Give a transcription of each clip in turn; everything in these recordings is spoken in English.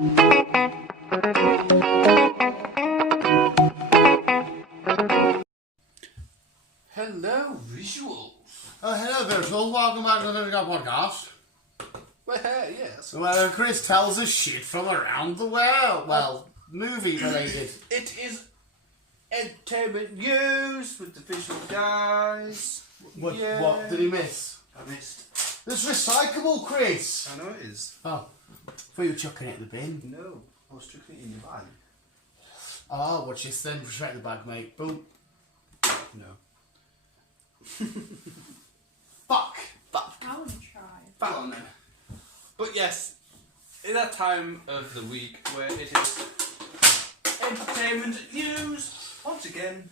Hello, visuals. Oh, hello, Virtual. Welcome back to the podcast. Well, yes. Where Chris tells us shit from around the world. Well, movie related. It is entertainment news with the visual guys. What did he miss? I missed. It's recyclable, Chris. I know it is. Oh, I thought you were chucking it in the bin. No, I was chucking it in your bag. Oh, watch this then. Straight in the bag, mate. Boom. No. Fuck. I want to try. Back on then. But yes, in that time of the week where it is entertainment news once again.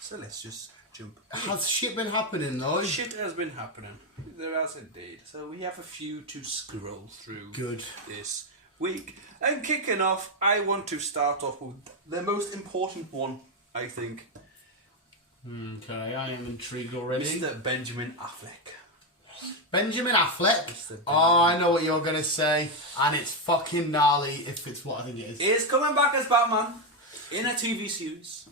So let's just jump. Has shit been happening though? Shit has been happening. There has indeed. So we have a few to scroll through. Good. This week. And kicking off, I want to start off with the most important one, I think. Okay, I am intrigued already. Mr. Benjamin Affleck. Benjamin Affleck. Mr. Benjamin. Oh, I know what you're going to say. And it's fucking gnarly if it's what I think it is. He is coming back as Batman in a TV series.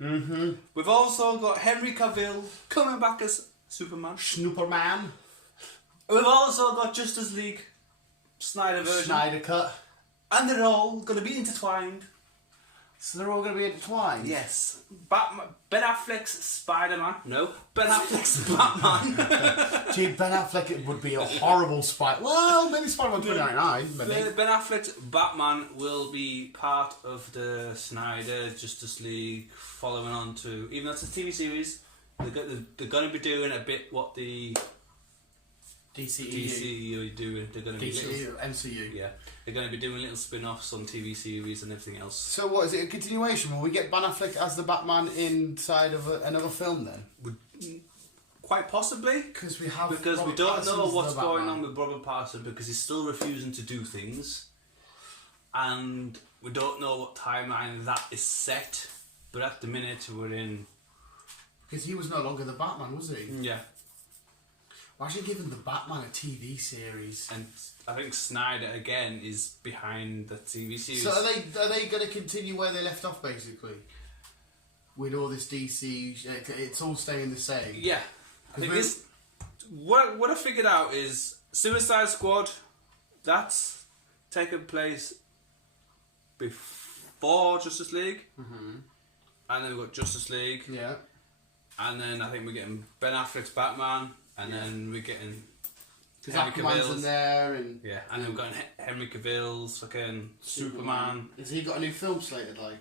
Mm-hmm. We've also got Henry Cavill coming back as Superman. Snooperman. We've also got Justice League Snyder version. Snyder Cut. And they're all going to be intertwined. So they're all going to be intertwined? Yes. Batman, Ben Affleck's Spider-Man. No. Ben Affleck's Batman. Gee, Ben Affleck would be a horrible Spider. Well, maybe Spider-Man 2099. Maybe. Ben Affleck's Batman will be part of the Snyder Justice League, following on to, even though it's a TV series, they're going to be doing a bit what the DCEU are doing. They're going to be MCU. Yeah, they're going to be doing little spin-offs on TV series and everything else. So what, is it a continuation? Will we get Ben Affleck as the Batman inside of another film then? Quite possibly. Because we don't know what's going on with Robert Pattinson, because he's still refusing to do things. And we don't know what timeline that is set. But at the minute we're in... Because he was no longer the Batman, was he? Yeah. We're actually giving the Batman a TV series. And I think Snyder, again, is behind the TV series. So are they going to continue where they left off, basically? With all this DC... It's all staying the same? Yeah. I think what I figured out is Suicide Squad, that's taken place before Justice League. Mm-hmm. And then we've got Justice League. Yeah. And then I think we're getting Ben Affleck's Batman. And then we're getting Henry Cavill's in there. And then we've got Henry Cavill's fucking Superman. Has he got a new film slated, like?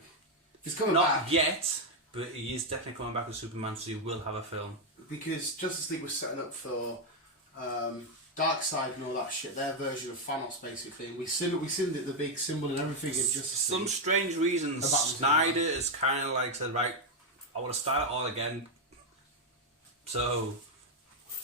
He's coming Not back. yet, but he is definitely coming back with Superman, so he will have a film. Because Justice League was setting up for Darkseid and all that shit, their version of Thanos, basically. And we seen it, the big symbol and everything in Justice League. Some strange reasons, Snyder is kind of like said, right, I want to start it all again. So...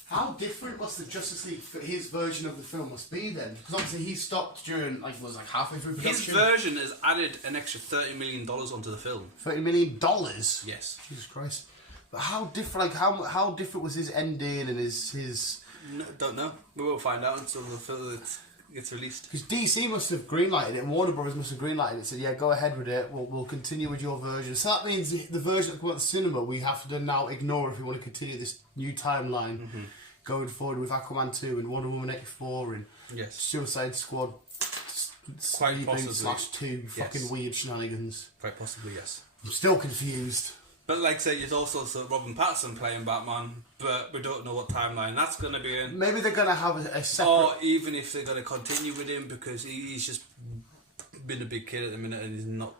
How different must the Justice League, his version of the film must be then? Because obviously he stopped during, halfway through production. His version has added an extra $30 million onto the film. $30 million? Yes. Jesus Christ. But how different, how different was his ending and his... No, don't know. We won't find out until the film gets released. Because DC must have greenlighted it, and Warner Brothers must have greenlighted it and said, yeah, go ahead with it, we'll continue with your version. So that means the version that comes out the cinema, we have to now ignore if we want to continue this new timeline going forward with Aquaman 2 and Wonder Woman 84 and Suicide Squad Quite possibly. /2 fucking weird shenanigans. Quite possibly, yes. I'm still confused. But like I say, there's also Robin Pattinson playing Batman, but we don't know what timeline that's going to be in. Maybe they're going to have a separate... Or even if they're going to continue with him, because he's just been a big kid at the minute and he's not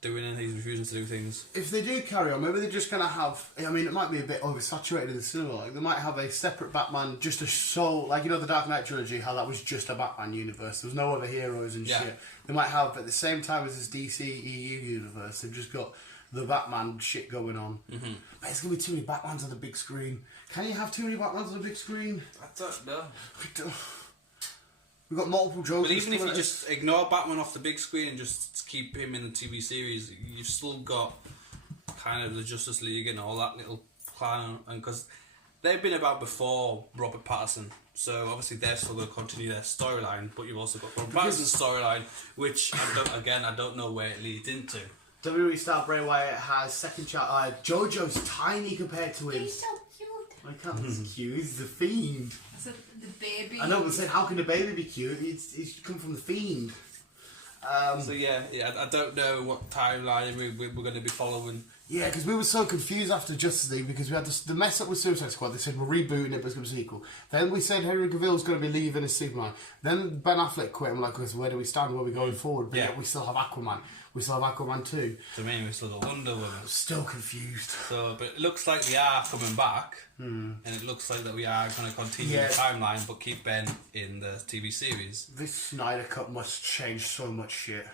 doing anything, he's refusing to do things. If they do carry on, maybe they're just going to have... I mean, it might be a bit oversaturated in the cinema. Like, they might have a separate Batman, just to show... Like, you know, the Dark Knight trilogy, how that was just a Batman universe. There was no other heroes and shit. They might have, at the same time as this DC EU universe, they've just got the Batman shit going on. Mm-hmm. But it's going to be too many Batmans on the big screen. Can you have too many Batmans on the big screen? I don't know. We've got multiple Jokers. But even if you just ignore Batman off the big screen and just keep him in the TV series, you've still got kind of the Justice League and all that little clan, and because they've been about before Robert Pattinson. So obviously they're still going to continue their storyline, but you've also got Robert Pattinson's storyline, which I don't know where it leads into. WWE star Bray Wyatt has second child. JoJo's tiny compared to him. He's so cute. I can't. He's cute. He's the Fiend. So the baby. I know, but saying how can the baby be cute? He's come from the Fiend. So yeah, I don't know what timeline we're going to be following. Yeah, because we were so confused after Justice League because we had the mess up with Suicide Squad. They said we're rebooting it, but it's going to be a sequel. Then we said Henry Cavill's going to be leaving as Superman. Then Ben Affleck quit. And we're like, so where do we stand? Where are we going forward? But yeah, we still have Aquaman. We still have Aquaman 2. To me, we still got Wonder Woman. Still confused. So, but it looks like they are coming back, and it looks like that we are going to continue the timeline, but keep Ben in the TV series. This Snyder Cut must change so much shit.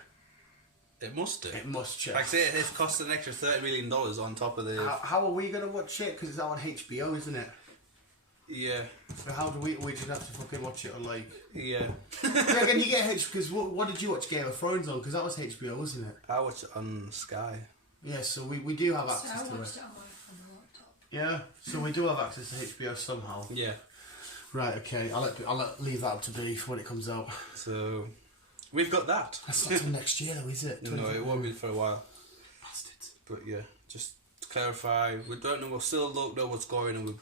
It must do. It must change. Like I say, it's cost an extra $30 million on top of the... How are we going to watch it? Because it's out on HBO, isn't it? Yeah. So how do we just have to fucking watch it on like... Yeah. Yeah, again, you get HBO, because what did you watch Game of Thrones on? Because that was HBO, wasn't it? I watched it on Sky. Yeah, so we do have access I to watched it. it on my laptop. Yeah, so we do have access to HBO somehow. Yeah. Right, okay, I'll leave that up to B for when it comes out. So, we've got that. That's not till next year though, is it? No, it won't be for a while. Bastards. But yeah, just to clarify, we still don't know what's going on with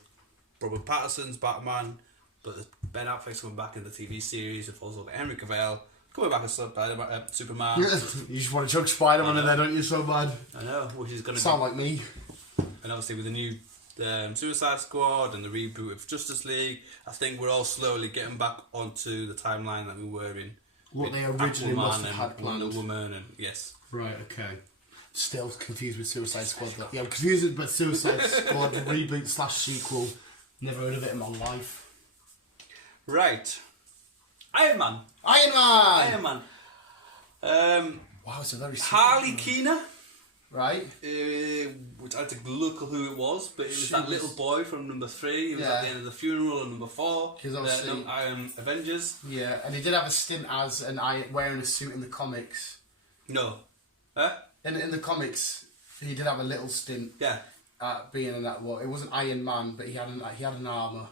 Robert Pattinson's Batman, but Ben Affleck's coming back in the TV series. We've also got Henry Cavill coming back as Superman. You just want to chuck Spider-Man in there, don't you, so bad? I know, which is going to Sound like me. And obviously with the new Suicide Squad and the reboot of Justice League, I think we're all slowly getting back onto the timeline that we were in. What they originally Aquaman must have had and planned. Wonder Woman and yes. Right, okay. Still confused with Suicide Squad. Yeah, I'm confused with but Suicide Squad reboot / sequel. Never heard of it in my life. Right. Iron Man. Wow, it's a very Harley Keener. Right. Which I had to look at who it was, but it was that little boy from number 3. He was at the end of the funeral on number 4. He's obviously Avengers. Yeah, and he did have a stint as wearing a suit in the comics. No. Huh? In the comics, he did have a little stint. Yeah. Being in that. Well, it wasn't Iron Man, but he had an armor.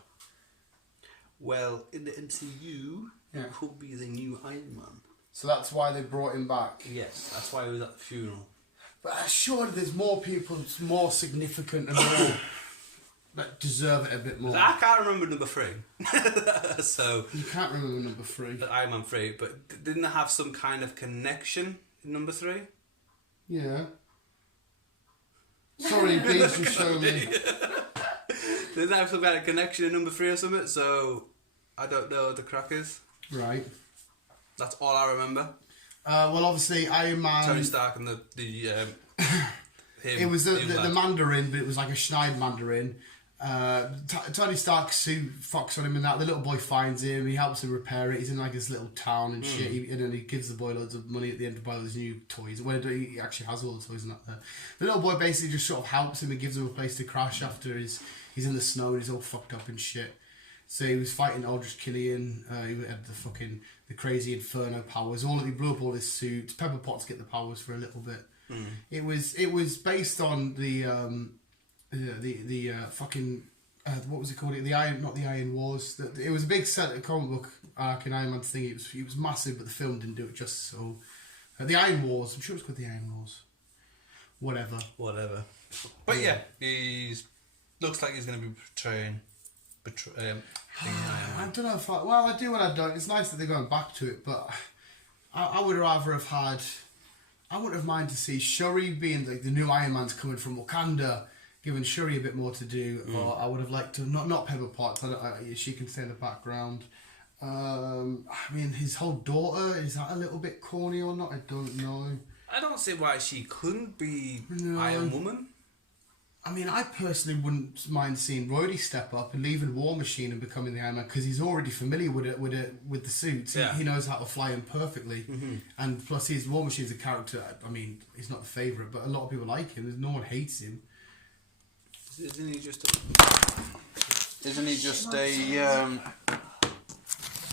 Well, in the MCU, he could be the new Iron Man. So that's why they brought him back. Yes, that's why he was at the funeral. But surely there's more people more significant and more that deserve it a bit more. I can't remember number 3. So you can't remember number 3. The Iron Man 3, but didn't it have some kind of connection in number 3? Yeah. Sorry, please just show me. Didn't it have some kind of connection in number 3 or something? So I don't know what the crack is. Right. That's all I remember. Well, obviously, Iron Man... Tony Stark and it was the Mandarin, but it was like a Schneid Mandarin. Tony Stark's suit fucks on him and that. The little boy finds him. He helps him repair it. He's in like this little town and shit. And then he gives the boy loads of money at the end to buy those new toys. Where he actually has all the toys and that there. The little boy basically just sort of helps him and gives him a place to crash after he's in the snow and he's all fucked up and shit. So he was fighting Aldrich Killian. He had the crazy Inferno powers. He blew up all his suits. Pepper Potts get the powers for a little bit. It was based on the fucking what was it called? Not the Iron Wars. It was a big set of comic book arc in Iron Man thing. It was massive, but the film didn't do it justice. So the Iron Wars. I'm sure it's called the Iron Wars. Whatever. But yeah, looks like he's going to be portraying. I don't know if I do and I don't. It's nice that they're going back to it, but I would rather have had. I wouldn't have minded to see Shuri being the new Iron Man's coming from Wakanda, giving Shuri a bit more to do. Or I would have liked to not Pepper Potts. She can stay in the background. I mean, his whole daughter, is that a little bit corny or not? I don't know. I don't see why she couldn't be Iron Woman. I mean, I personally wouldn't mind seeing Rhodey step up and leaving War Machine and becoming the Iron Man because he's already familiar with the suits. Yeah. He knows how to fly them perfectly. And plus, War Machine's a character. I mean, he's not the favourite, but a lot of people like him. No one hates him. Isn't he just a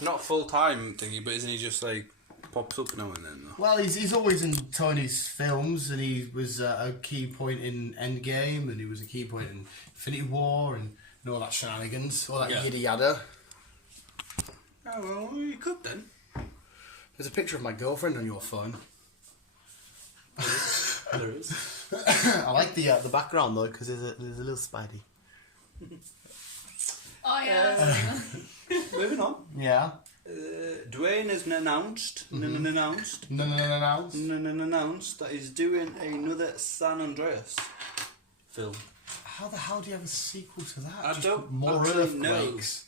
not full time thingy? But isn't he just like pops up now and then? Though? Well, he's always in Tony's films, and he was a key point in Endgame, and he was a key point in Infinity War, and all that shenanigans, all that yada yada. Oh, well, you could then. There's a picture of my girlfriend on your phone. There is. I like the background though, because there's a little Spidey. Oh yeah. Moving on. Yeah. Dwayne has announced that he's doing another San Andreas film. How the hell do you have a sequel to that? I Just don't more actually earthquakes.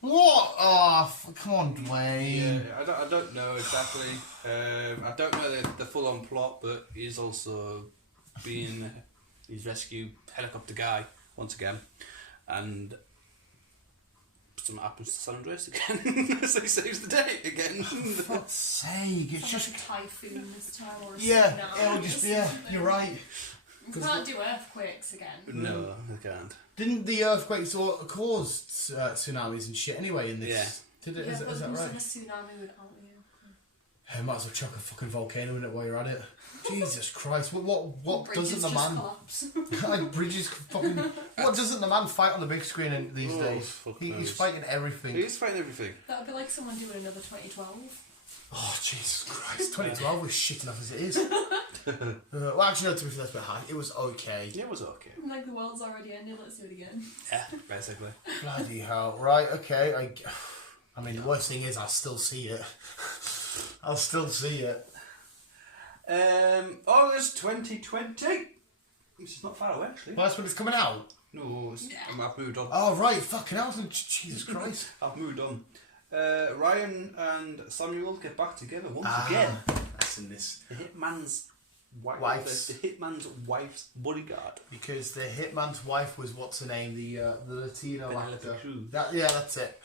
What? Oh, come on, Dwayne. Yeah, I don't know exactly. I don't know the full-on plot, but he's also he's rescued helicopter guy once again, and something happens to San Andreas again, so he saves the day again. For fuck's sake, it's Just just... like a typhoon this time or a Yeah, tsunami it'll or just... something. Yeah, you're right. You can't do earthquakes again. No, I can't. Didn't the earthquakes cause tsunamis and shit anyway in this? Yeah. Did it? Yeah, Is but that it right? wasn't a tsunami without you. I might as well chuck a fucking volcano in it while you're at it. Jesus Christ! What Bridges doesn't the just man collapse. like bridges fucking? What doesn't the man fight on the big screen these days? fuck He's knows. fighting everything. He's fighting everything. That would be like someone doing another 2012. Oh Jesus Christ! 2012 was shit enough as it is. Well, actually, no. To be fair, that's a bit high. It was okay. Yeah, it was okay. Like the world's already ended, let's do it again. Yeah, basically. Bloody hell! Right? Okay. I mean, the worst thing is, I'll still see it. I'll still see it. August 2020. This is not far away, actually. Well, that's when it's coming out. No, I've moved on. Oh right, fucking hell! Jesus Christ! I've moved on. Ryan and Samuel get back together once again. That's in this. The hitman's Wife's. The hitman's wife's bodyguard. Because the hitman's wife was what's her name, the Latino Penelope actor. Cruz. That's it.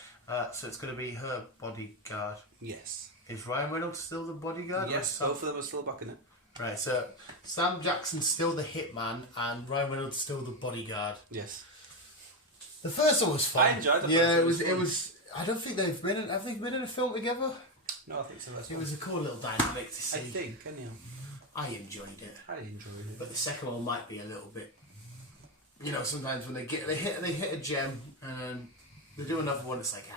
So it's going to be her bodyguard. Yes. Is Ryan Reynolds still the bodyguard? Yes, both of them are still back in it. Right. So Sam Jackson's still the hitman, and Ryan Reynolds still the bodyguard. Yes. The first one was fun. I enjoyed the Yeah, first one. it was. I don't think they've been in. Have they been in a film together? No, I think so. That's It was a cool little dynamic to I see. think, anyhow. I enjoyed it. I enjoyed it. But the second one might be a little bit. You know, sometimes when they hit a gem and they do another one, it's like yeah.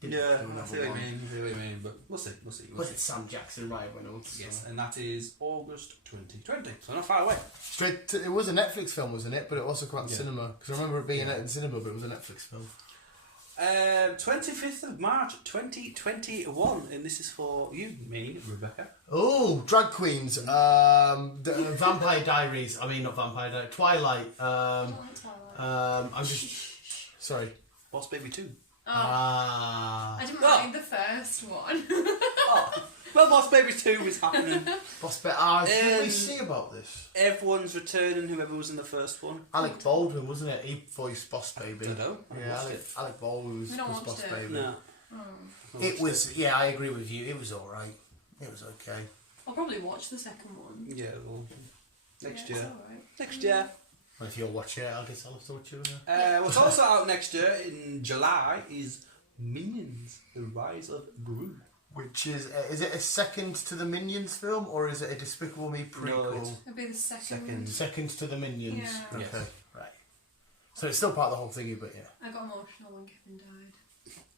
Didn't Yeah, do I see another what you one. mean. I see what you mean. But we'll see. But it's Sam Jackson, Ryan Reynolds. So. Yes, and that is August 2020. So not far away. It was a Netflix film, wasn't it? But it also came out in cinema. Because I remember it being in cinema, but it was a Netflix film. 25th of March 2021, and this is for you, me, Rebecca. Oh, drag queens. Vampire Diaries. I mean, not Vampire Diaries. Twilight. I'm just. Sorry. Boss Baby 2. I didn't mind the first one. Well, Boss Baby 2 is happening. Did we see about this? Everyone's returning, whoever was in the first one. Alec Baldwin, wasn't it? He voiced Boss Baby. I don't know. Yeah, Alec Baldwin was not Boss watched it. Baby. No. It was, yeah, I agree with you. It was alright. It was okay. I'll probably watch the second one. Yeah, well, next Yeah, year. it's alright. Next year. Well, if you'll watch it, I guess I'll have to watch it. What's also out next year in July is Minions: The Rise of Gru. Which is it a second to the Minions film, or is it a Despicable Me prequel? No, it's- It'll be the second. Second. Second to the Minions. Yeah. Okay, Yes. right. So it's still part of the whole thingy, but yeah. I got emotional when Kevin died.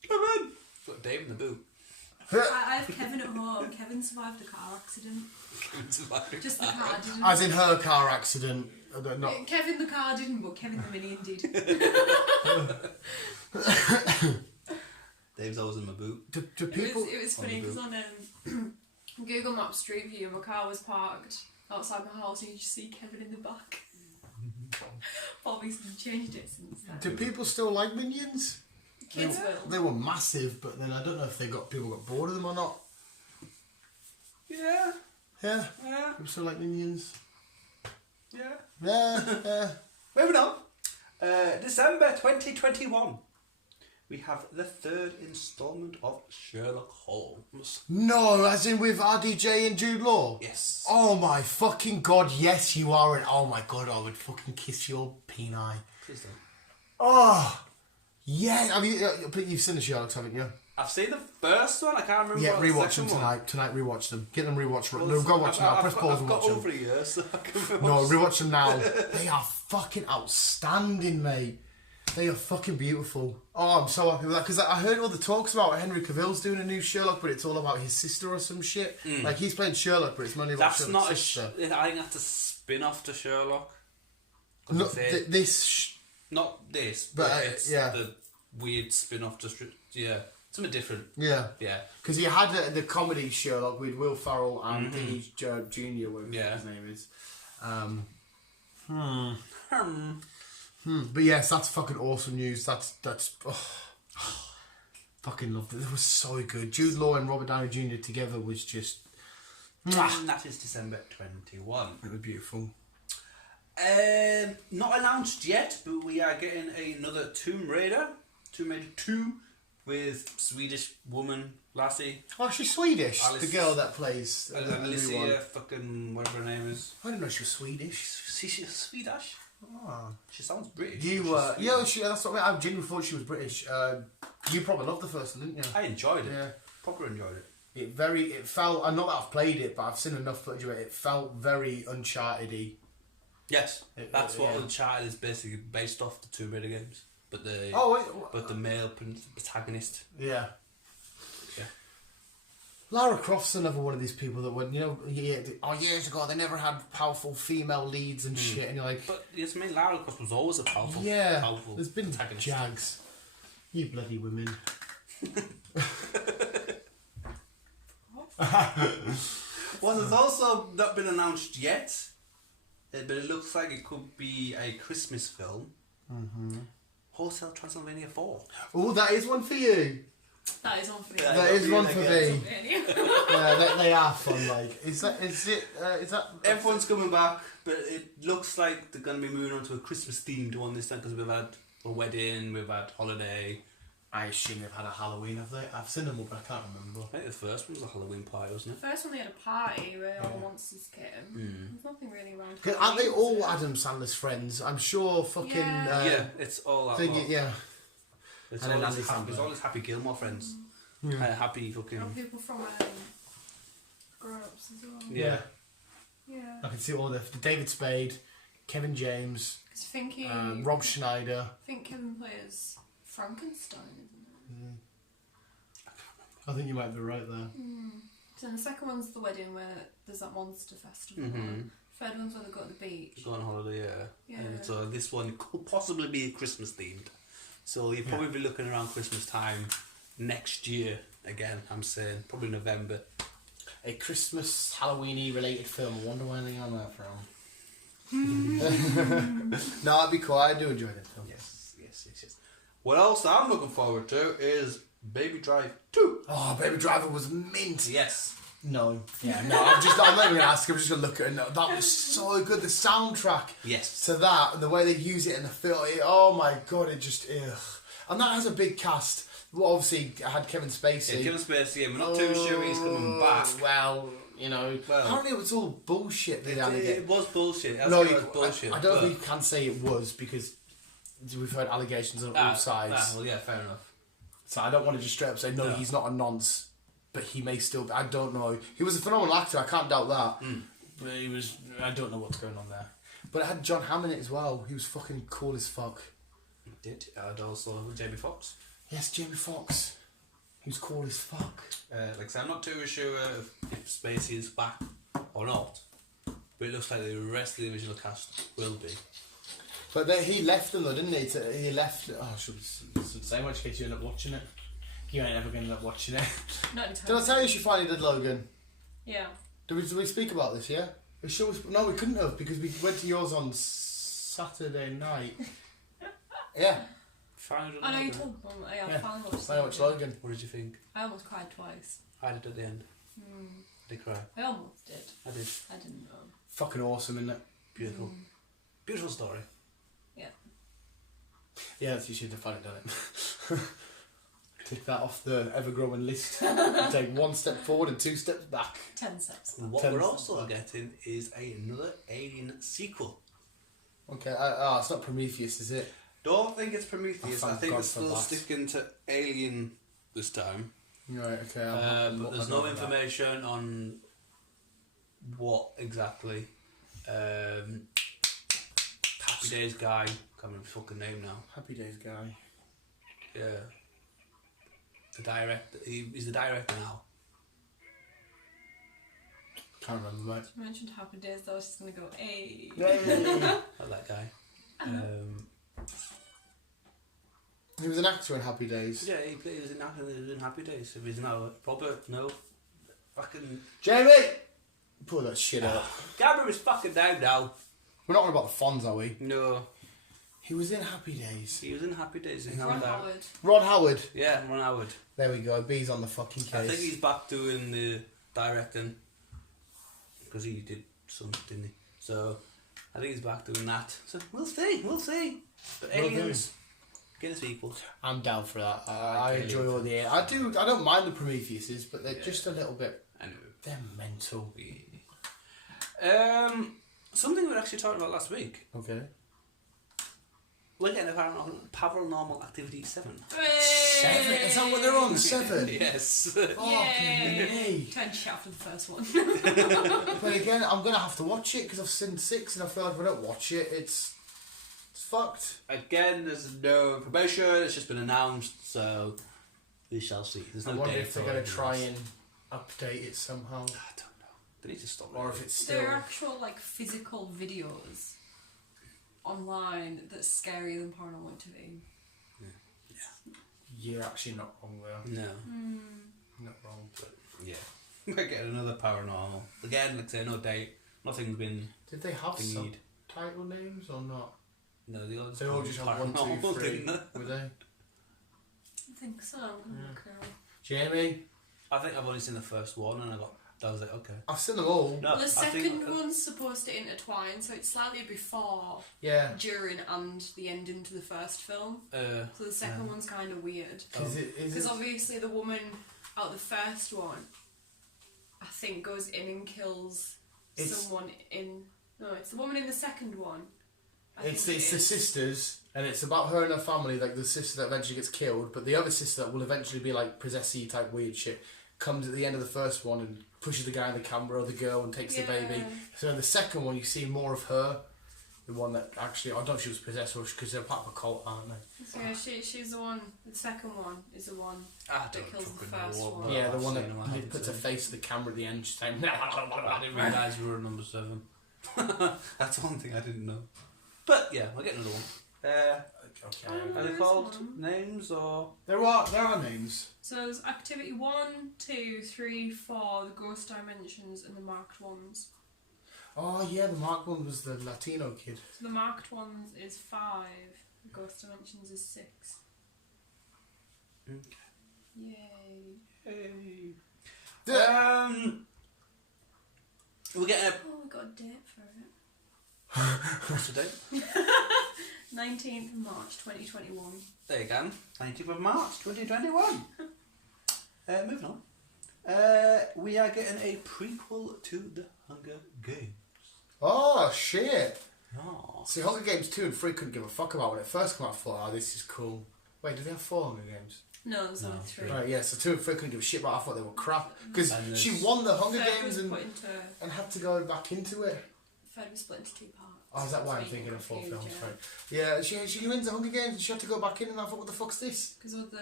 Come on! Got Dave in the boot. I have Kevin at home. Kevin survived a car accident. Just the car didn't. As in her car accident. Not. Kevin the car didn't, but Kevin the Minion did. Dave's always in my boot. Do people? It was funny because on Google Maps Street View, my car was parked outside my house and you just see Kevin in the back. Obviously changed it since then. Do people still like Minions? Kids will. They were massive, but then I don't know if people got bored of them or not. Yeah. Yeah. Yeah. People still like Minions. Yeah. Yeah. Moving on. December 2021. We have the third instalment of Sherlock Holmes. No, as in with RDJ and Jude Law? Yes. Oh my fucking god, yes you are, and oh my god, I would fucking kiss your peni. Please don't. Oh, yeah. But you've seen the Sherlocks, haven't you? I've seen the first one. I can't remember. Yeah, what the rewatch them second one. tonight. Tonight, rewatch them. Get them rewatched. Well, No, go watch them now. Press pause I've and got watch over them. a year, so I can No, rewatch. rewatch them now. They are fucking outstanding, mate. They are fucking beautiful. Oh, I'm so happy with that because I heard all the talks about Henry Cavill's doing a new Sherlock, but it's all about his sister or some shit. Like he's playing Sherlock, but it's mainly about That's Sherlock's not sister. I think that's a spin-off to Sherlock. No, this. Not this, but it's yeah. the weird spin-off to something different. Yeah. Yeah. Because he had the comedy Sherlock with Will Ferrell and Denise Jr. Whatever his name is. But yes, that's fucking awesome news. That's fucking loved it. It was so good. Jude Law and Robert Downey Jr. together was just. And that is December 21. It was beautiful. Not announced yet, but we are getting another Tomb Raider 2 with Swedish woman lassie. Oh, she's Swedish. Alice, the girl that plays the new one. Alicia, fucking whatever her name is. I didn't know she was Swedish. She's Swedish. Oh. She sounds British. That's what I genuinely thought she was British. You probably loved the first one, didn't you? I enjoyed it. Yeah. Proper enjoyed it. It felt. I know that I've played it, but I've seen enough footage of it. It felt very Uncharted-y. Yes, that's what Uncharted is basically based off the Tomb Raider games, but the male protagonist. Yeah. Yeah. Lara Croft's another one of these people that went, years ago they never had powerful female leads and shit, and you're like, but yes, I mean Lara Croft was always a powerful. Yeah. Powerful there's been protagonist. Jags. You bloody women. Well, there's also not been announced yet, but it looks like it could be a Christmas film. Hotel Transylvania 4. Oh, that is one for you. That is one for me. That is one for me. Really? Yeah, they are fun. Like, is that? Everyone's coming back, but it looks like they're going to be moving on to a Christmas themed one this time because we've had a wedding, we've had holiday. I assume they've had a Halloween, have they? I've seen them all, but I can't remember. I think the first one was a Halloween party, wasn't it? The first one they had a party where all the monsters came. There's nothing really around. Aren't they all Adam Sandler's friends? I'm sure fucking... yeah, it's all that lot. Yeah. It's And all, then his Andy happy, Samberg. it's all his Happy Gilmore friends. Happy fucking... And people from Grown Ups as well. Yeah. Yeah. I can see all the David Spade, Kevin James, Because I think Rob Schneider. I think Kevin plays Frankenstein, isn't it? I think you might be right there. So the second one's the wedding where there's that monster festival. Third one's where they go to the beach. Go on holiday, Yeah. And so this one could possibly be Christmas themed. So you'll probably be looking around Christmas time next year again, I'm saying. Probably November. A Christmas Halloween-y related film. I wonder where anything on that from. No, that'd be cool. I do enjoy that film. Yes. What else I'm looking forward to is Baby Drive 2. Oh, Baby Driver was mint. Yes. No. Yeah, no. I'm not even going to ask. I'm just going to look at it. No, that was so good. The soundtrack Yes. to that and the way they use it in the film. Oh my god, it just... Ugh. And that has a big cast. Well, obviously, I had Kevin Spacey. Yeah, Kevin Spacey, we're not too sure he's coming back. Well, apparently it was all bullshit. It was bullshit. I don't know if we can say it was because we've heard allegations on all sides. Well, yeah, fair enough. So I don't want to just straight up say, no, he's not a nonce, but he may still be. I don't know. He was a phenomenal actor, I can't doubt that. But I don't know what's going on there. But it had John Hamm in it as well. He was fucking cool as fuck. It did. And also Jamie Foxx. Yes, Jamie Foxx. He was cool as fuck. Like I said, I'm not too sure if Spacey is back or not. But it looks like the rest of the original cast will be. But he left them though, didn't he? He left... Oh, I shouldn't say much in case you end up watching it. You ain't ever going to end up watching it. Not entirely. Did I tell you she finally did Logan? Yeah. Did we speak about this, yeah? No, we couldn't have because we went to yours on Saturday night. Yeah. Finally, I know you told them. I finally watched Logan. What did you think? I almost cried twice. I did at the end. I did cry. I almost did. I did. I didn't know. Fucking awesome, isn't it? Beautiful. Beautiful story. Yeah, you should have finally done it. Tick that off the ever-growing list. Take 1 step forward and 2 steps back. 10 steps. What we're also getting is another Alien sequel. Okay, it's not Prometheus, is it? Don't think it's Prometheus. I think God it's still sticking to Alien this time. Right, okay. But there's no information on what exactly path Happy Days guy. Can't remember his fucking name now. Happy Days guy. Yeah. The director. He's the director now. Can't remember, mate. You mentioned Happy Days, though. I was just gonna go, hey. Like that guy. He was an actor in Happy Days. Yeah, he was in Happy Days. If he's now Robert, no. Fucking. Jamie! Pull that shit out. Gabber is fucking down now. We're not on about the Fonz, are we? No. He was in Happy Days. He was in Happy Days. Ron Howard. Ron Howard. Yeah, Ron Howard. There we go. B's on the fucking case. I think he's back doing the directing. Because he did some, didn't he? So, I think he's back doing that. So, we'll see. But Aliens, get a sequel. I'm down for that. I enjoy all the... I don't mind the Prometheuses, but they're just a little bit... I know. They're mental. Yeah. Something we were actually talking about last week. Okay. We're getting a Paranormal Activity 7. 7? Is that what they're on? 7? Yes. Yay! Turned shit after the first one. But again, I'm going to have to watch it because I've seen 6 and I feel like if I don't watch it, it's fucked. Again, there's no information, it's just been announced, so we shall see. There's no I wonder date if they're or going to try anything and update it somehow. else. I don't know. They need to stop Or it. if it's still... There are actual, like, physical videos online that's scarier than Paranormal Activity. You're actually not wrong there. No. Not wrong. But, yeah. We're getting another Paranormal. Again, like I say, no date. Nothing's been... Did they have Need. subtitle names or not? No, the others They all just have 1, 2, 3, didn't they? were they? I think so. I'm gonna look now. Jamie? I think I've only seen the first one and I was like, okay. I've seen them all. No, Well, the I second think, one's supposed to intertwine, so it's slightly before, Yeah. during, and the ending to the first film. So the second one's kind of weird. Is Because it... obviously the woman out the first one, I think, goes in and kills someone in... No, it's the woman in the second one. It's the sisters, and it's about her and her family, like the sister that eventually gets killed, but the other sister that will eventually be like possessy type weird shit, comes at the end of the first one and pushes the guy in the camera or the girl and takes the baby. So in the second one you see more of her, the one that actually, I don't know if she was possessed or because they're part of a cult, aren't they? So yeah, she's the one, the second one is the one that kills the first one. Yeah, the one that puts her face to the camera at the end, she's saying, I didn't realise we were at number 7. That's one thing I didn't know. But yeah, we'll get another one. okay. Are they called names or? There are names. So there's Activity 1, 2, 3, 4, the Ghost Dimensions, and the Marked Ones. Oh yeah, the marked one was the Latino kid. So the Marked Ones is 5, the Ghost Dimensions is 6. Okay. Yay. Hey. We'll get a... Oh, we got a date for it. What's the date? 19th of March 2021. There you go. 19th of March 2021. Moving on. We are getting a prequel to The Hunger Games. Oh shit! Oh. See, Hunger Games 2 and 3 couldn't give a fuck about when it first came out. I thought, oh, this is cool. Wait, did they have 4 Hunger Games? No, there's only 3. Right, yeah, so 2 and 3 couldn't give a shit about it. I thought they were crap. Because And she there's- won the Hunger Third Games was and put into, had to go back into it. third was split into 2 parts. Oh, is that why I'm So you thinking get of 4 confused, films? yeah. Right. Yeah, she wins the Hunger Games and she had to go back in and I thought, what the fuck's this? Because of the...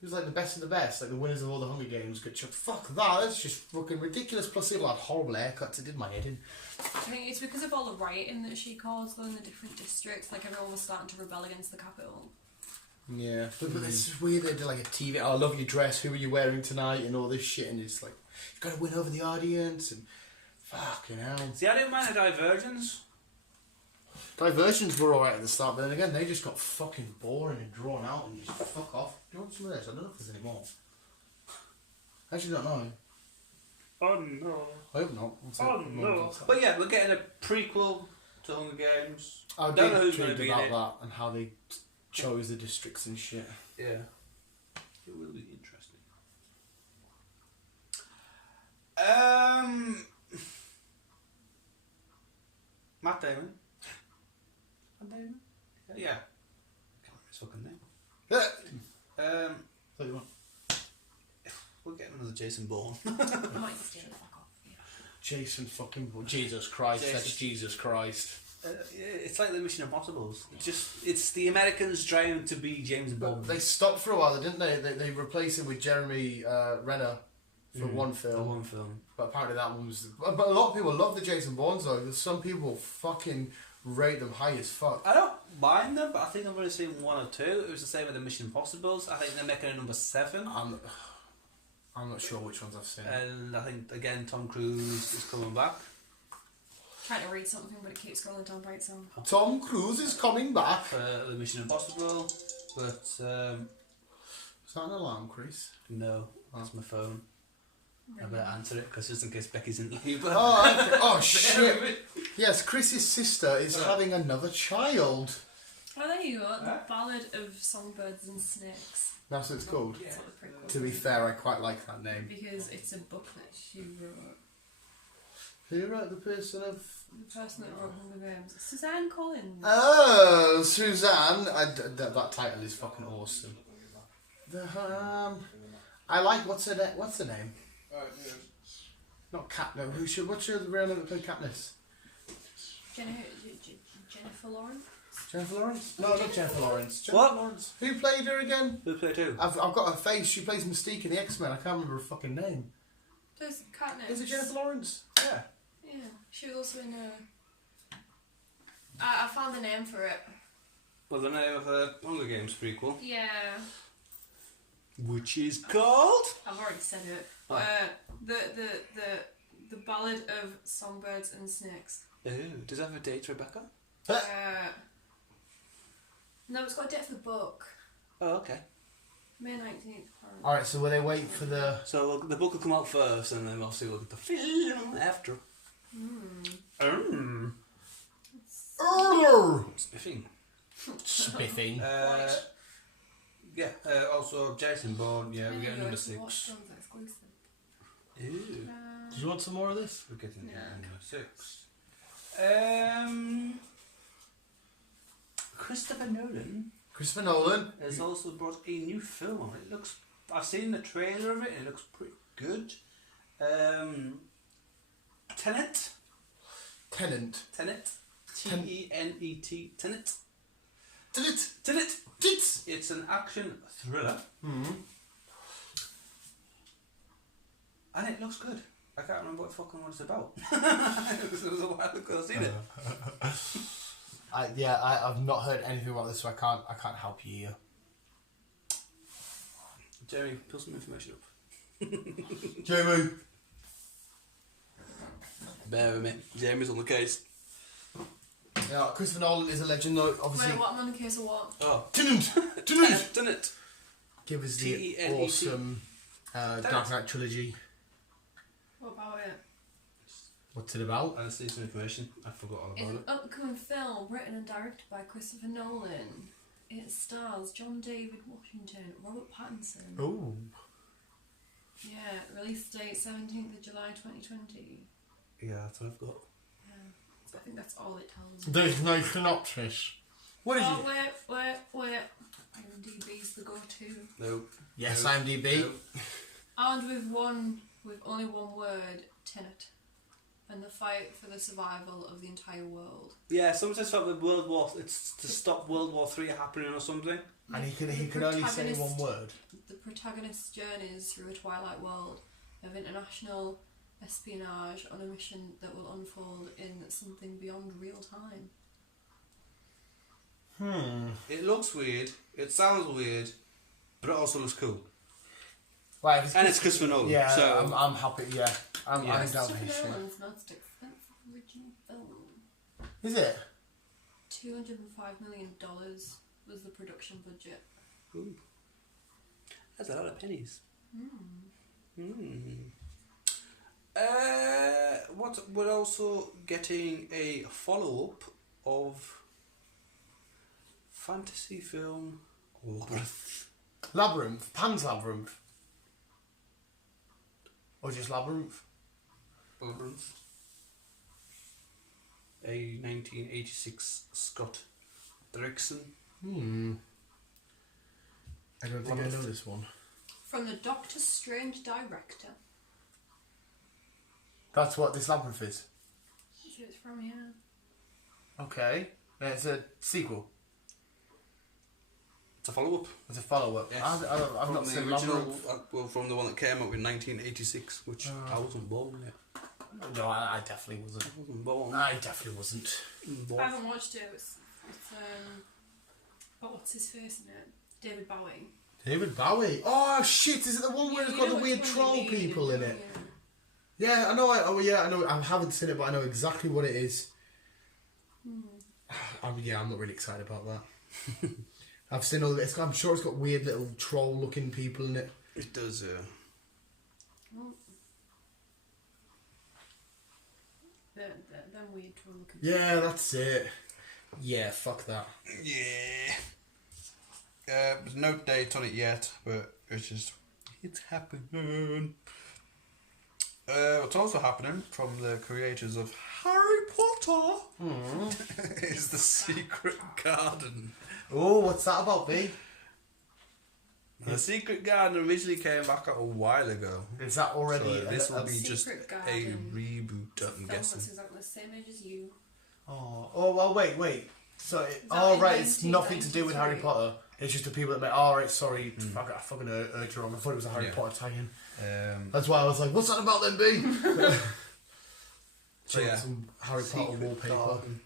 It was like the best of the best, like the winners of all the Hunger Games got chucked. Fuck that, that's just fucking ridiculous. Plus, they all had horrible haircuts, it did my head in. I think it's because of all the rioting that she caused though in the different districts. Like everyone was starting to rebel against the capital. Yeah, but it's just weird. They did like a TV. Oh, I love your dress. Who are you wearing tonight? And all this shit. And it's like you've got to win over the audience. And fucking hell. See, I didn't mind the diversions. Diversions were alright at the start, but then again, they just got fucking boring and drawn out. And you just fuck off. Do you want some of this? I don't know if there's any more. I actually don't know. Oh no. I hope not. Oh no. But yeah, we're getting a prequel to Hunger Games. I don't know who's did going to read be in about it. that and how they chose the districts and shit. Yeah. It will be interesting. Matt Damon. Matt Damon? Yeah. Can't remember his fucking name. So you want We're getting another Jason Bourne. I might steal it back off. Yeah. Jason fucking Jesus Christ. Jesus. That's Jesus Christ. It's like the Mission Impossibles. It's the Americans trying to be James Bond. They stopped for a while, didn't they? They replaced him with Jeremy Renner for one film. But apparently that one was... But a lot of people love the Jason Bournes though. There's some people fucking rate them high as fuck. I don't mind them, but I think I've only seen 1 or 2. It was the same with the Mission Impossibles. I think they're making a number 7. I'm not sure which ones I've seen. And I think, again, Tom Cruise is coming back. Trying to read something, but it keeps scrolling down by itself. Tom Cruise is coming back. For the Mission Impossible, but... Is that an alarm, Chris? No, that's my phone. I better answer it, because just in case Becky's in labour. Oh, okay. Oh shit. Yes, Chris's sister is having another child. Oh, there you go. The Ballad of Songbirds and Snakes. That's what it's called? That's what the prequel To be fair, I quite like that name. Because it's a book that she wrote. Who wrote the person of... The person that wrote Hunger Games. Suzanne Collins. Oh, Suzanne. That title is fucking awesome. I like... What's her name? Not Kat. No, what's your real name that played Katniss? Jennifer Lawrence? Jennifer Lawrence? No, not Jennifer Lawrence. Jennifer What? Lawrence. Who played her again? Who played who? I've got her face. She plays Mystique in the X-Men. I can't remember her fucking name. There's Katniss. Is it Jennifer Lawrence? Yeah. Yeah. She was also in a... I found the name for it. Well, the name of the Hunger Games prequel. Yeah. Which is called? I've already said it. Oh. The Ballad of Songbirds and Snakes. Ooh, does it have a date, Rebecca? No, it's got a date for the book. Oh, okay. May 19th. Alright, so will they wait for the... So the book will come out first, and then obviously we'll get the film after. Spiffing. Spiffing. Yeah, also Jason Bourne, yeah, we get number 6. Watch Jones exclusive. Ooh. Do you want some more of this? We're getting number 6. Christopher Nolan has also brought a new film on. It looks... I've seen the trailer of it, and it looks pretty good. Tenet. Tenant. T-E-N-E-T. Tenet. Tenet. Tenet. It's an action thriller. And it looks good. I can't remember what fucking what it's about. It was a while ago I've seen it. I've not heard anything about this, so I can't help you here. Jeremy, pull some information up. Jeremy. Bear with me. Jeremy's on the case. Yeah, Christopher Nolan is a legend though, obviously. Wait, what? I'm on the case of what? Oh. Tenet. Give us the T-E-N-E-T. awesome Dark Knight trilogy. What about it? What's it about? I see some information. I forgot all It's about an it. upcoming film written and directed by Christopher Nolan. It stars John David Washington, Robert Pattinson. Oh. Yeah, release date 17th of July 2020. Yeah, that's what I've got. Yeah, so I think that's all it tells me. There's no synopsis. What is it? Wait. IMDb's the go-to. Nope. Yes, Nope. IMDb. Nope. Armed with only one word, Tenet, and the fight for the survival of the entire world. Yeah, someone says about World War... It's to stop World War 3 happening or something. And he can only say one word. The protagonist journeys through a twilight world of international espionage on a mission that will unfold in something beyond real time. It looks weird, it sounds weird, but it also looks cool. Right, And it's Christopher Nolan, yeah, so... I'm happy, yeah. I'm down Christopher with this shit. Nolan's most expensive original film. Is it? $205 million was the production budget. Ooh. That's a lot of pennies. What we're also getting a follow-up of fantasy film Labyrinth. Pan's Labyrinth. Or just Labyrinth? Labyrinth. A 1986 Scott Derrickson. I don't think I know this one. From the Doctor Strange director. That's what this Labyrinth is. That's who it's from, yeah. Okay. It's a sequel. It's a follow-up. It's a follow-up. Yes. I've not seen the original. Well, from the one that came out in 1986, which I wasn't born yet. No, I definitely wasn't. I wasn't born. I definitely wasn't. I haven't watched it. It's but what's his face in it? David Bowie. David Bowie. Oh shit! Is it the one where it's got the weird troll people in it? Yeah, I know. I know. I haven't seen it, but I know exactly what it is. I'm not really excited about that. I've seen all this. I'm sure it's got weird little troll-looking people in it. It does, yeah. Well, them weird troll-looking. Yeah, that's it. Yeah, fuck that. Yeah. There's no date on it yet, but it's happening. What's also happening from the creators of Harry Potter is The Secret Garden. Oh, what's that about, B? The Secret Garden originally came back a while ago. Is that already? So this will be just Secret a Garden. reboot, I'm guessing. That's exactly the same age as you. Oh, well, wait. So, in right, it's nothing to do with 1993? Harry Potter. It's just the people that make. Oh, right, sorry, I fucking heard you wrong. I thought it was a Harry Potter tie-in. That's why I was like, "What's that about then, B?" So yeah, some Harry Potter wallpaper. Garden.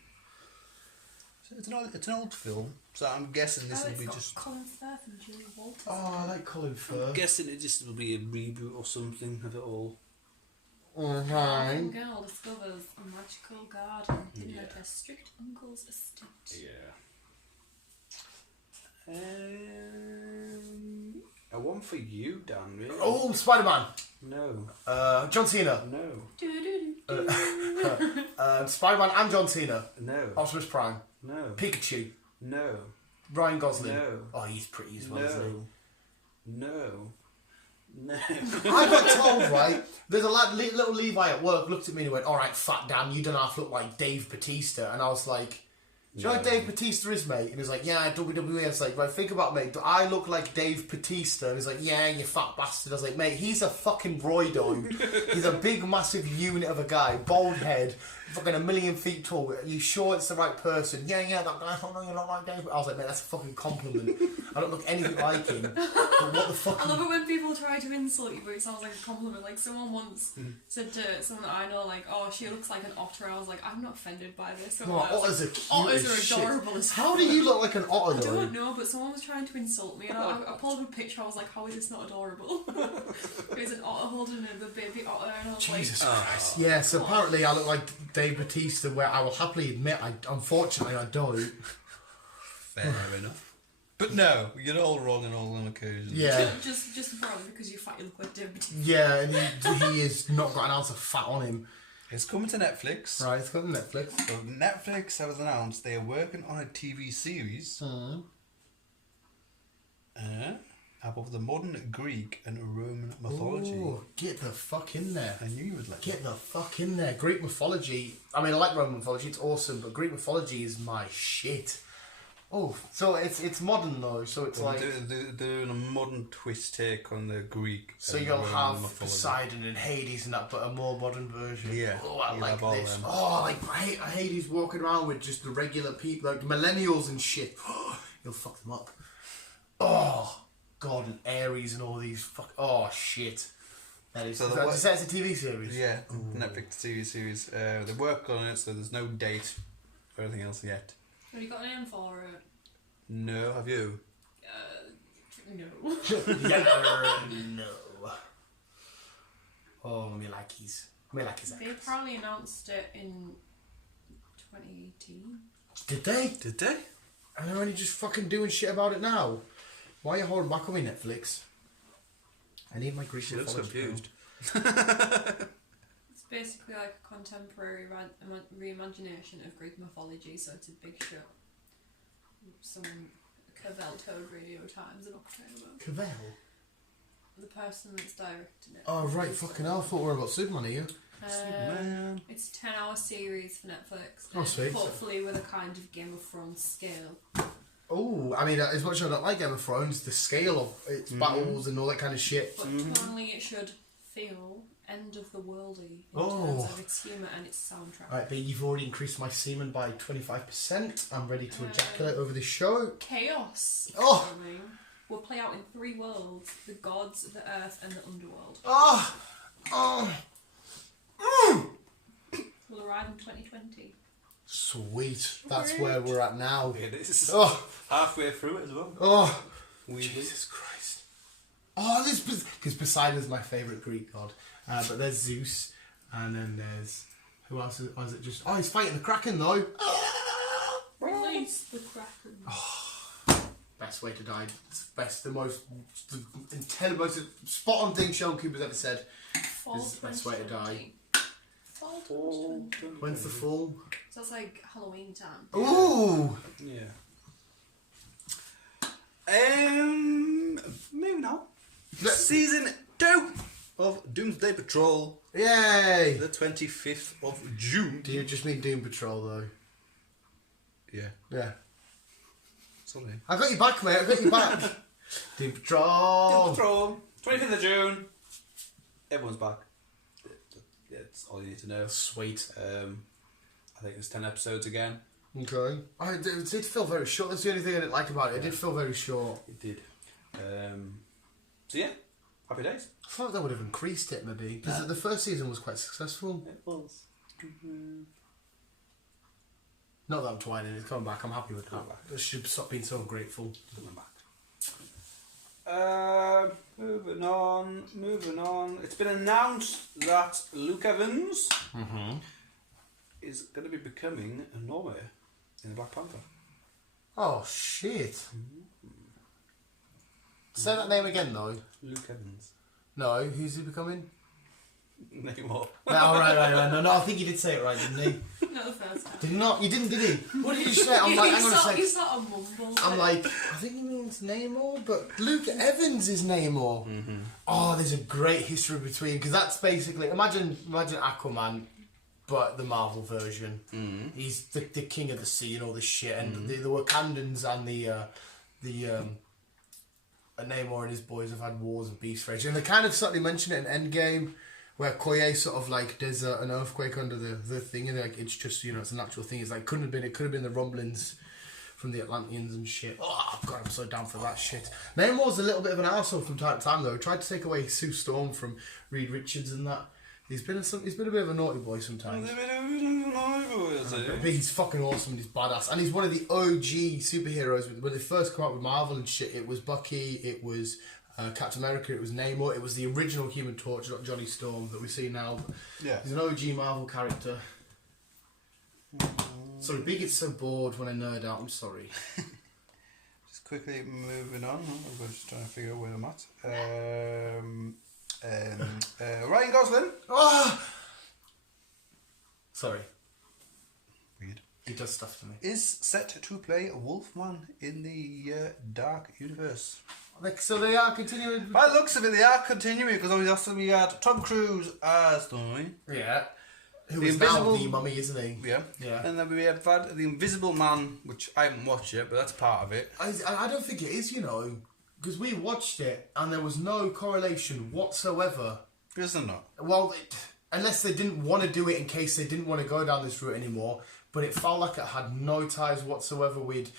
So it's an old film, so I'm guessing this will be just. Colin Firth and Julie Walters. Oh, I like Colin Firth. I'm guessing it just will be a reboot or something of it all. A Alright. girl discovers a magical garden hidden at her strict uncle's estate. Yeah. A one for you, Dan. Really? Oh, Spider-Man. No. John Cena. No. Spider-Man and John Cena. No. Optimus Prime. No. Pikachu. No. Ryan Gosling. No. Oh, he's pretty as well, isn't he? No. No. I got told, right, there's a lad, little Levi at work looked at me and he went, "Alright, fat Dan, you don't have to look like Dave Bautista." And I was like, "Do you know who Dave Bautista is, mate?" And he's like, "Yeah, WWE." I was like, "Right, think about it, mate. Do I look like Dave Bautista?" And he's like, "Yeah, you fat bastard." I was like, "Mate, he's a fucking roido. He's a big, massive unit of a guy, bald head, fucking 1,000,000 feet tall. Are you sure it's the right person?" "Yeah, that guy. I know you look like Dave." I was like, "Mate, that's a fucking compliment. I don't look anything like him. But what the fuck?" I love it when people try to insult you, but it sounds like a compliment. Like someone once said to someone that I know, like, "Oh, she looks like an otter." I was like, "I'm not offended by this." So Otters are cute otters as are shit. adorable as How fuck. do you look like an otter, I though? don't know, but someone was trying to insult me, and I pulled up a picture. I was like, "How is this not adorable?" There's an otter holding the baby otter, and I was Jesus like, Christ. Yeah, so apparently I look like Dave Bautista, where I will happily admit, unfortunately, I don't. Fair enough. But no, you're all wrong on all them occasions. Yeah. just probably because you're fat, you look like David Bautista. Yeah, and he has not got an ounce of fat on him. It's coming to Netflix. Right, it's got on Netflix. So Netflix has announced they are working on a TV series about the modern Greek and Roman mythology. Ooh, get the fuck in there. I knew you would like Get the fuck in there. Greek mythology. I mean, I like Roman mythology, it's awesome, but Greek mythology is my shit. Oh, so it's modern though, so it's like... They're doing a modern twist take on the Greek. So and you'll Roman have mythology. Poseidon and Hades and that, but a more modern version. Yeah, Oh, I you'll like have all this. them. Oh, like Hades walking around with just the regular people, like millennials and shit. You'll fuck them up. Oh, God, and Ares and all these oh, shit. That is... So So that's a TV series? Yeah, Netflix TV series. They work on it, so there's no date or anything else yet. Have you got a name for it? No, have you? No. Yeah, no. Oh, me like his They actress. apparently announced it in 2018. Did they? Did they? And they're only just fucking doing shit about it now. Why are you holding back on me, Netflix? I need my Greek She looks mythology confused. It's basically like a contemporary reimagination of Greek mythology, so it's a big show. Someone, Cavell told Radio Times in October. Cavell? The person that's directing it. Oh, right, fucking hell. I thought we were about Superman here. Superman. It's a 10-hour series for Netflix. Oh, sweet. Hopefully with a kind of Game of Thrones scale. Oh, I mean, as much as I don't like Game of Thrones, the scale of its battles and all that kind of shit. But only it should feel end of the worldy in Oh. terms of its humour and its soundtrack. Right, but you've already increased my semen by 25%. I'm ready to ejaculate over this show. Chaos Oh. coming will play out in 3 worlds: the gods, the earth, and the underworld. Oh! Oh! Will arrive in 2020. Sweet. That's where we're at now. It is. Oh! Halfway through it as well. Oh! Weirdly. Jesus Christ. Oh, this... Because Poseidon's my favourite Greek god. But there's Zeus, and then there's... Who else is... Or is it just... Oh, he's fighting the Kraken, though. Release the Kraken. Best way to die. Best, the most spot-on thing Sean Cooper's ever said. Fall This is the best way to die. Fall 2020. When's the fall? So that's like Halloween time. Ooh! Yeah. Moving on. Season 2 of Doomsday Patrol, Yay! the 25th of June. Do you just mean Doom Patrol, though? Yeah. Yeah. Something. I got you back, mate. I got you back. Doom Patrol. Doom Patrol, 25th of June. Everyone's back. Yeah, that's all you need to know. Sweet. I think there's 10 episodes again. Okay. It did feel very short. That's the only thing I didn't like about it. It did feel very short. It did. So yeah, happy days. I thought they would have increased it, maybe. Because the first season was quite successful. It was. Not that I'm twining. It's coming back. I'm happy with that. Coming back. I should stop being so ungrateful. Coming back. Moving on. It's been announced that Luke Evans is going to be becoming a Norway in the Black Panther. Oh, shit. Say that name again, though. Luke Evans. No, who's he becoming? Namor. No, right. No, I think he did say it right, didn't he? Not the first time. Did he not? You didn't, did he? What did you say? I'm like, hang on a sec. He's not a mumble. I'm like, I think he means Namor, but Luke Evans is Namor. Oh, there's a great history between, because that's basically, imagine Aquaman, but the Marvel version. He's the king of the sea and all this shit, and the Wakandans and the Namor and his boys have had wars and beefs for ages, and they kind of slightly mention it in Endgame, where Koye sort of like there's an earthquake under the thing, and like it's just, you know, it's a natural thing. It's like it could have been the rumblings from the Atlanteans and shit. Oh god, I'm so down for that shit. Namor's a little bit of an arsehole from time to time though. He tried to take away Sue Storm from Reed Richards and that. He's been a bit of a naughty boy sometimes. But he's fucking awesome and he's badass. And he's one of the OG superheroes. When they first came out with Marvel and shit, it was Bucky, it was Captain America, it was Namor, it was the original Human Torch, not Johnny Storm that we see now. Yeah. He's an OG Marvel character. Sorry, B gets so bored when I nerd out, I'm sorry. Just quickly moving on. I'm just trying to figure out where I'm at. Ryan Gosling. Ah! Sorry. Weird. He does stuff to me. Is set to play Wolfman in the Dark Universe. Like, so they are continuing. By the looks of it, they are continuing because obviously we got Tom Cruise as the Mummy. Yeah. Who The is now Invisible- the Mummy, isn't he? Yeah. Yeah. And then we have had the Invisible Man, which I haven't watched yet, but that's part of it. I don't think it is, you know, because we watched it and there was no correlation whatsoever. Is there not? Well, unless they didn't want to do it in case they didn't want to go down this route anymore, but it felt like it had no ties whatsoever with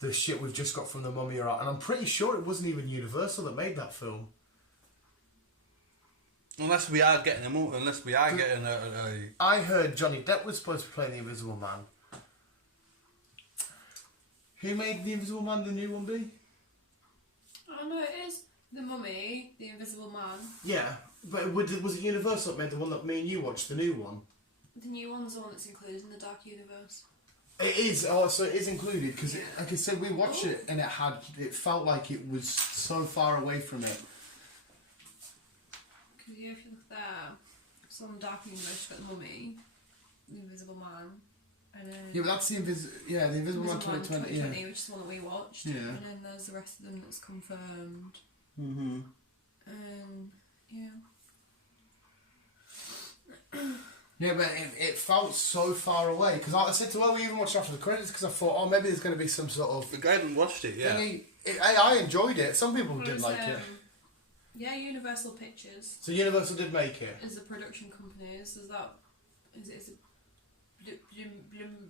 the shit we've just got from the Mummy era, and I'm pretty sure it wasn't even Universal that made that film. Unless we are getting a I heard Johnny Depp was supposed to play the Invisible Man. Who made the Invisible Man, the new one, B? Oh no, it is the Mummy, the Invisible Man. Yeah, but was it Universal that made the one that me and you watched, the new one? The new one's the one that's included in the Dark Universe. It is. Oh, so it is included because, like I said, we watched it and it felt like it was so far away from it. Because if you look there, so on the Dark Universe, you've got the Mummy, the Invisible Man, and then Yeah, but that's the Invisible Man 2020. Yeah. which is the one that we watched. Yeah. And then there's the rest of them that's confirmed. Mm-hmm. And yeah. Yeah, but it felt so far away because I said to her, we even watched after the credits because I thought, oh, maybe there's going to be some sort of. The guy haven't watched it yet. I enjoyed it. Some people didn't It's, like it. Yeah, Universal Pictures So Universal did make it. is the production company. Is that? Is it?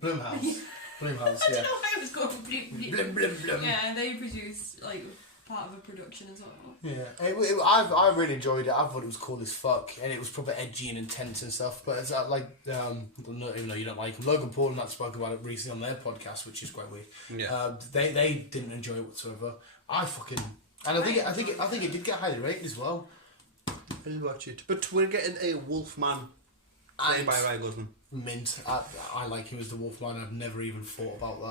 Blumhouse. Blumhouse, I yeah. don't know why it was called. Blum, blum, blum. Yeah, they produced like part of a production as well. Yeah, I really enjoyed it. I thought it was cool as fuck, and it was proper edgy and intense and stuff. But it's like, even though you don't like him, Logan Paul and that spoke about it recently on their podcast, which is quite weird. Yeah. They didn't enjoy it whatsoever. I think it did get highly rated as well. I'll watch it. But we're getting a Wolfman played by Ryan Gosling. Mint. I like him as the Wolfman. I've never even thought about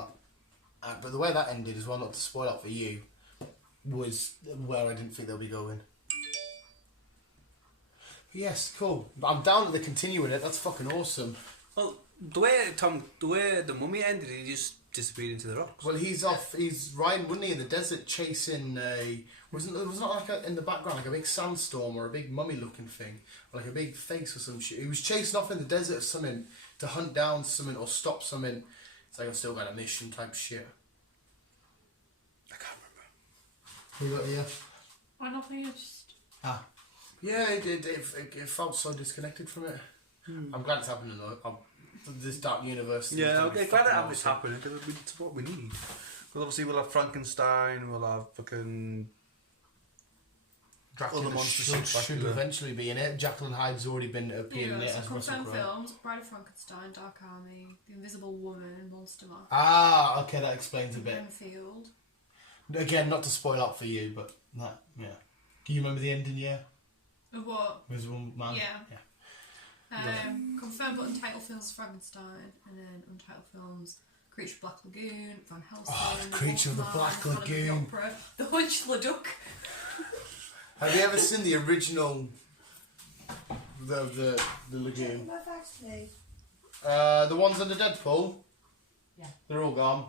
that. But the way that ended as well, not to spoil it for you, was where I didn't think they'll be going. Yes, cool. I'm down that they're continuing it. That's fucking awesome. Well, the way the Mummy ended, he just disappeared into the rocks. Well, he's off. He's riding, wasn't he, in the desert chasing a. Wasn't like in the background like a big sandstorm or a big mummy-looking thing, or like a big face or some shit. He was chasing off in the desert or something to hunt down something or stop something. It's like I've still got a mission type shit. I can't remember. You got I nothing. Just. Yeah, it felt so disconnected from it. I'm glad it's happening though. This dark universe. Yeah, I'm glad that this happening because it's what we need. Because obviously we'll have Frankenstein, we'll have fucking Dracula. Other monsters should eventually be in it. Jekyll and Hyde's already been appearing in it as Russell confirmed Crowe. films: Bride of Frankenstein, Dark Army, The Invisible Woman, Monster Mash. Okay, that explains a bit. Renfield. Again, not to spoil up for you, but that, yeah. Do you remember the ending? Yeah. Of what? Invisible Man. Yeah. Confirmed but untitled films: Frankenstein, and then untitled films: Creature of the Black Lagoon, Van Helsing, Creature of the Wolfman, Black Phantom of the Lagoon. Opera, The Hunchler Duck. Have you ever seen the original? The lagoon. My bags, please. The ones under Deadpool. Yeah. They're all gone.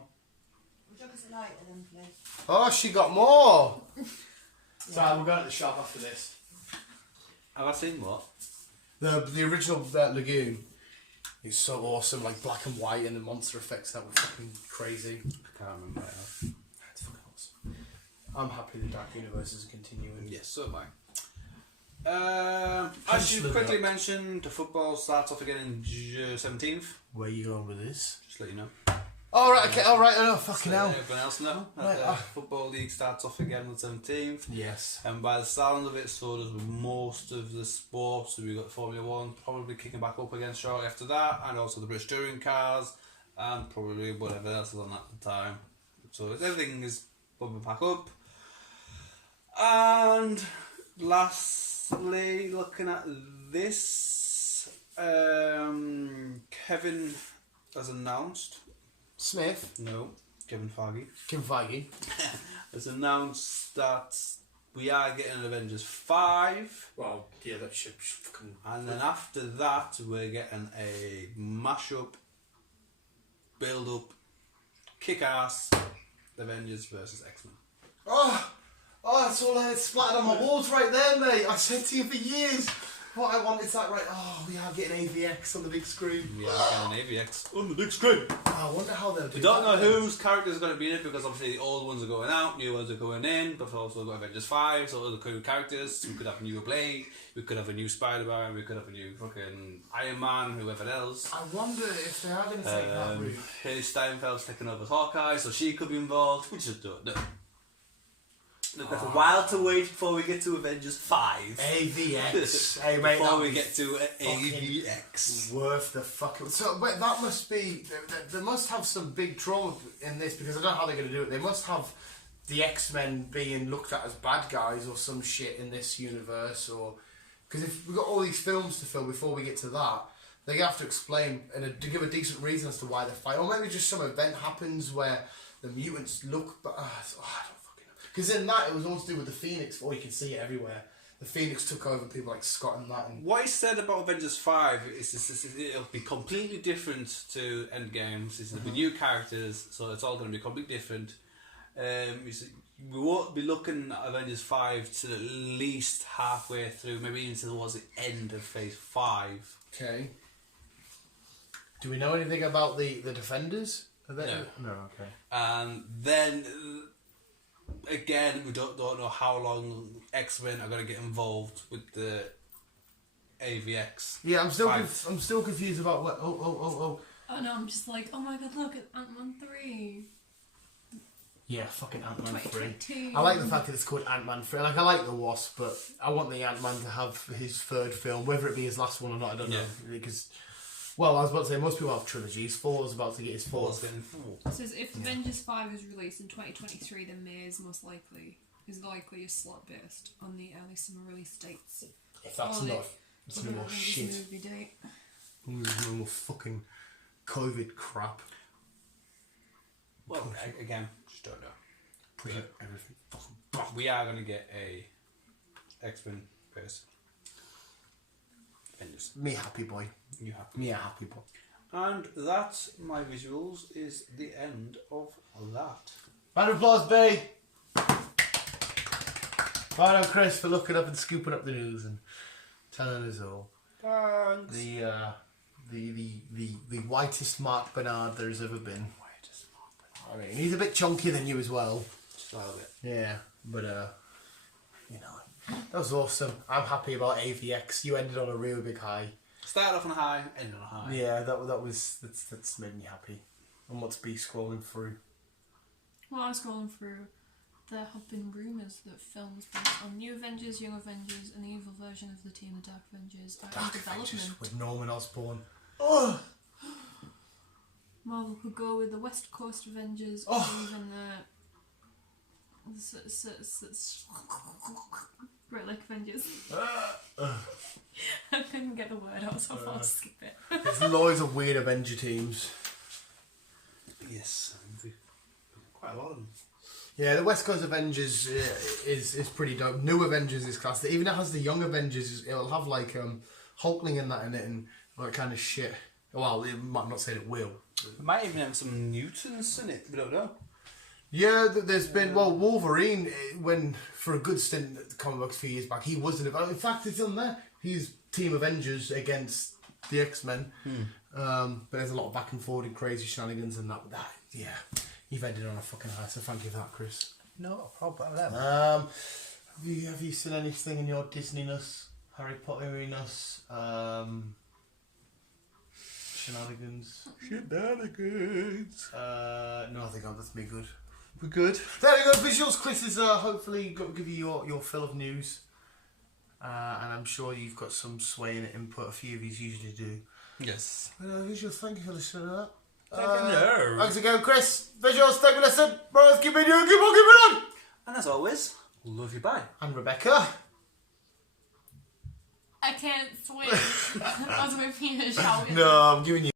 Would you like us a lighter then, please? Oh, she got more. Sorry, we're going to the shop after this. Have I seen what? The original lagoon. It's so awesome, like black and white, and the monster effects that were fucking crazy. I can't remember right now. It's fucking awesome. I'm happy the Dark Universe is continuing. Yes, so am I. As you quickly mentioned, the football starts off again in 17th. Where are you going with this? Just let you know. All right, okay, all right. Oh, fucking So hell. everyone else know that Right, the Football League starts off again on the 17th. Yes. And by the sound of it, so does with most of the sports. So we've got Formula 1 probably kicking back up again shortly after that, and also the British Touring Cars, and probably whatever else is on at the time. So everything is bumping back up. And lastly, looking at this, Kevin has announced. Smith. No, Kevin Feige. Kim Feige. Has announced that we are getting Avengers 5. Well, yeah, that should fucking. And then after that, we're getting a mashup, build up, kick ass Avengers versus X-Men. Oh, that's all I had splattered on my walls right there, mate. I said to you for years what I want is that, right? Oh, we are getting AVX on the big screen. We are getting AVX on the big screen. Oh, I wonder how they'll do We don't know that then. whose characters are going to be in it because obviously the old ones are going out, new ones are going in, but we've also got Avengers 5, so other cool characters. We could have a new Blade, we could have a new Spider-Man, we could have a new fucking Iron Man, whoever else. I wonder if they are going to take that route. Haley Steinfeld's taking over as Hawkeye, so she could be involved. We just don't know. Look, that's a while to wait before we get to Avengers 5. AVX. Hey, mate, Before that'd we be get to fucking AVX. worth the fucking. So, wait, that must be. They must have some big trauma in this because I don't know how they're going to do it. They must have the X-Men being looked at as bad guys or some shit in this universe, or because if we've got all these films to fill before we get to that, they have to explain and to give a decent reason as to why they're fighting, or maybe just some event happens where the mutants look. But I don't fucking know. Because in that it was all to do with the Phoenix. Or you can see it everywhere. The Phoenix took over people like Scott and that. And What he said about Avengers 5 is it'll be completely different to Endgames. There'll be new characters, so it's all going to be completely different. He said we won't be looking at Avengers 5 till at least halfway through, maybe even towards the end of Phase 5. okay. Do we know anything about the Defenders? Are they? No. No. Okay. And then again, we don't know how long X-Men are going to get involved with the AVX. Yeah, I'm still fight. I'm still confused about what. Oh. Oh no, I'm just like, oh my god, look at Ant-Man 3. Yeah, fucking Ant-Man 3. 2022. I like the fact that it's called Ant-Man 3. Like, I like the Wasp, but I want the Ant-Man to have his third film, whether it be his last one or not, I don't know. Because, well, I was about to say, most people have trilogies. Thor's about to get his fourth. It says if Avengers 5 is released in 2023, then May is the likeliest slot based on the early summer release dates. If that's Or not... the That's no more Avengers shit. movie date. There's no more fucking COVID crap. Well, again, just don't know. Everything fucking... We are going to get a X-Men person. Avengers. Me happy boy. You happy? Me a happy boy. And that, my visuals, is the end of that. Round of applause, B. Right on, Chris, for looking up and scooping up the news and telling us all. Thanks. The whitest Mark Bernard there's ever been. I mean, he's a bit chunky than you as well. Just a little bit. Yeah, but you know, that was awesome. I'm happy about AVX. You ended on a real big high. Started off on a high, ended on a high. Yeah, that's made me happy. And what's B scrolling through? Well, I was scrolling through. There have been rumours that films based on New Avengers, Young Avengers, and the evil version of the Team of Dark Avengers are in development. With Norman Osborn. Marvel could go with the West Coast Avengers, or even the Great Lake Avengers. I couldn't get the word out, so I thought I'd skip it. There's loads of weird Avenger teams. Yes, quite a lot of them. Yeah, the West Coast Avengers is pretty dope. New Avengers is class. It even has the Young Avengers. It'll have like Hulkling and that in it and all that kind of shit. Well, it might not say it will. It might even have some mutants in it. We don't know. Yeah, there's been Wolverine when for a good stint at the comic books a few years back. He wasn't. In fact, it's on there. He's Team Avengers against the X-Men. But there's a lot of back and forward and crazy shenanigans and that. Yeah, you've ended on a fucking high. So thank you for that, Chris. No problem. Have you seen anything in your Disney-ness, Harry Potter-ness, shenanigans? No, I think that's me good. We're good. There we go. Visuals. Chris is hopefully got to give you your fill of news, and I'm sure you've got some sway in input. A few of you usually do. Yes. Visuals. Thank you for listening to that. Thanks again, Chris. Visuals. Take a listen. Brothers, keep it on. Keep on. And as always, love you, bye. And Rebecca. I can't swim. I was hoping to shout it. No, I'm giving you.